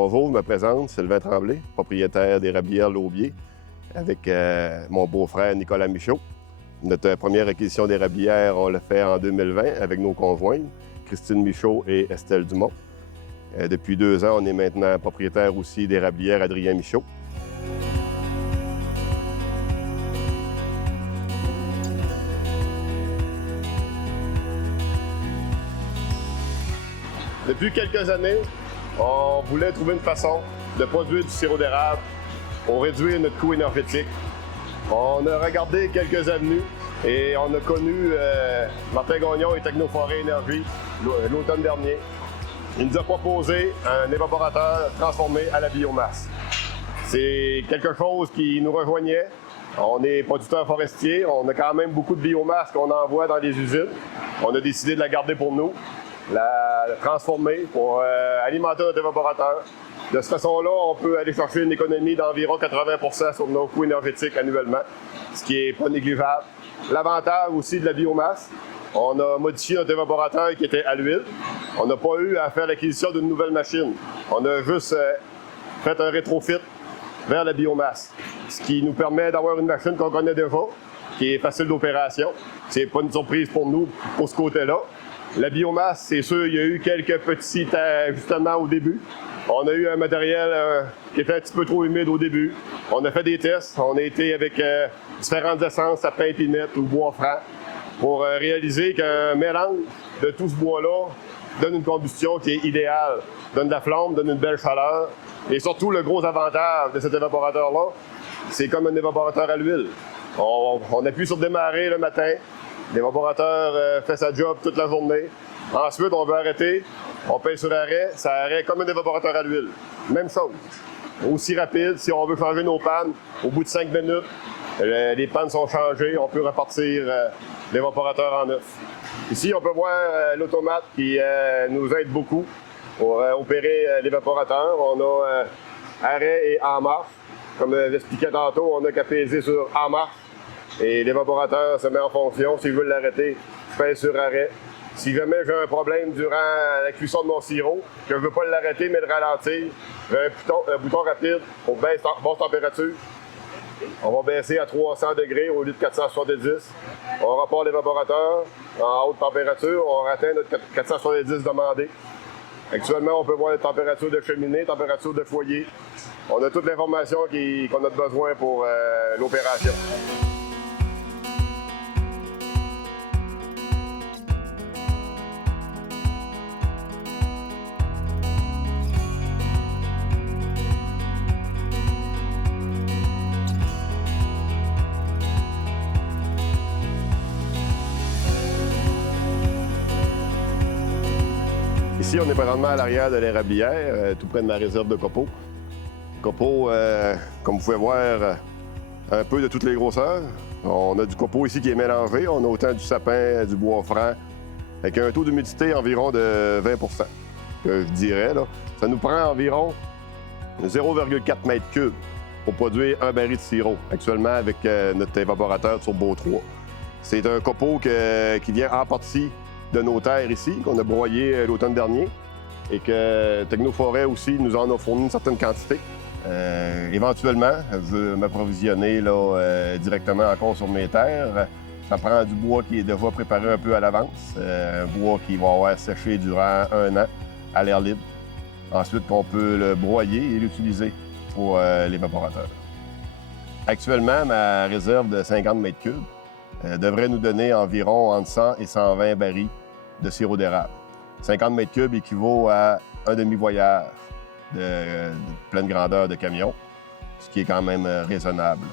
Bonjour, je me présente, Sylvain Tremblay, propriétaire d'Érablières Laubier, avec mon beau-frère Nicolas Michaud. Notre première acquisition d'érablières, on l'a fait en 2020 avec nos conjoints, Christine Michaud et Estelle Dumont. Depuis 2 ans, on est maintenant propriétaire aussi d'érablières Adrien Michaud. Depuis quelques années, on voulait trouver une façon de produire du sirop d'érable pour réduire notre coût énergétique. On a regardé quelques avenues et on a connu Martin Gagnon et Technoforêt Énergie l'automne dernier. Il nous a proposé un évaporateur transformé à la biomasse. C'est quelque chose qui nous rejoignait. On est producteur forestier, on a quand même beaucoup de biomasse qu'on envoie dans les usines. On a décidé de la garder pour nous, la transformer pour alimenter notre évaporateur. De cette façon-là, on peut aller chercher une économie d'environ 80% sur nos coûts énergétiques annuellement, ce qui n'est pas négligeable. L'avantage aussi de la biomasse, on a modifié notre évaporateur qui était à l'huile. On n'a pas eu à faire l'acquisition d'une nouvelle machine. On a juste fait un rétrofit vers la biomasse, ce qui nous permet d'avoir une machine qu'on connaît déjà, qui est facile d'opération. C'est pas une surprise pour nous pour ce côté-là. La biomasse, c'est sûr, il y a eu quelques petits ajustements au début. On a eu un matériel qui était un petit peu trop humide au début. On a fait des tests. On a été avec différentes essences à pain pinette ou bois franc pour réaliser qu'un mélange de tout ce bois-là donne une combustion qui est idéale, donne de la flamme, donne une belle chaleur. Et surtout, le gros avantage de cet évaporateur-là, c'est comme un évaporateur à l'huile. On appuie sur démarrer le matin. L'évaporateur fait sa job toute la journée. Ensuite, on veut arrêter. On paye sur arrêt. Ça arrête comme un évaporateur à l'huile. Même chose. Aussi rapide, si on veut changer nos pannes, au bout de 5 minutes, les pannes sont changées. On peut repartir l'évaporateur en neuf. Ici, on peut voir l'automate qui nous aide beaucoup pour opérer l'évaporateur. On a arrêt et en marche. Comme j'expliquais tantôt, on n'a qu'à peser sur en marche. Et l'évaporateur se met en fonction. Si je veux l'arrêter, je pèse sur arrêt. Si jamais j'ai un problème durant la cuisson de mon sirop, que je ne veux pas l'arrêter mais le ralentir, j'ai un bouton rapide pour baisse température. On va baisser à 300 degrés au lieu de 470. On repart l'évaporateur en haute température. On atteint notre 470 demandé. Actuellement, on peut voir la température de cheminée, température de foyer. On a toute l'information qu'on a besoin pour l'opération. Ici, on est présentement à l'arrière de l'érablière, tout près de ma réserve de copeaux. Copeaux, comme vous pouvez voir, un peu de toutes les grosseurs. On a du copeau ici qui est mélangé. On a autant du sapin, du bois franc, avec un taux d'humidité environ de 20 que je dirais. Là. Ça nous prend environ 0,4 m3 pour produire un baril de sirop, actuellement avec notre évaporateur Turbo 3. C'est un copeau qui vient en partie de nos terres ici, qu'on a broyé l'automne dernier, et que Technoforêt aussi nous en a fourni une certaine quantité. Éventuellement, je veux m'approvisionner directement encore sur mes terres. Ça prend du bois qui est déjà préparé un peu à l'avance, un bois qui va avoir séché durant 1 an à l'air libre. Ensuite, on peut le broyer et l'utiliser pour l'évaporateur. Actuellement, ma réserve de 50 m3 devrait nous donner environ entre 100 et 120 barils de sirop d'érable. 50 m3 équivaut à un demi-voyage de pleine grandeur de camion, ce qui est quand même raisonnable.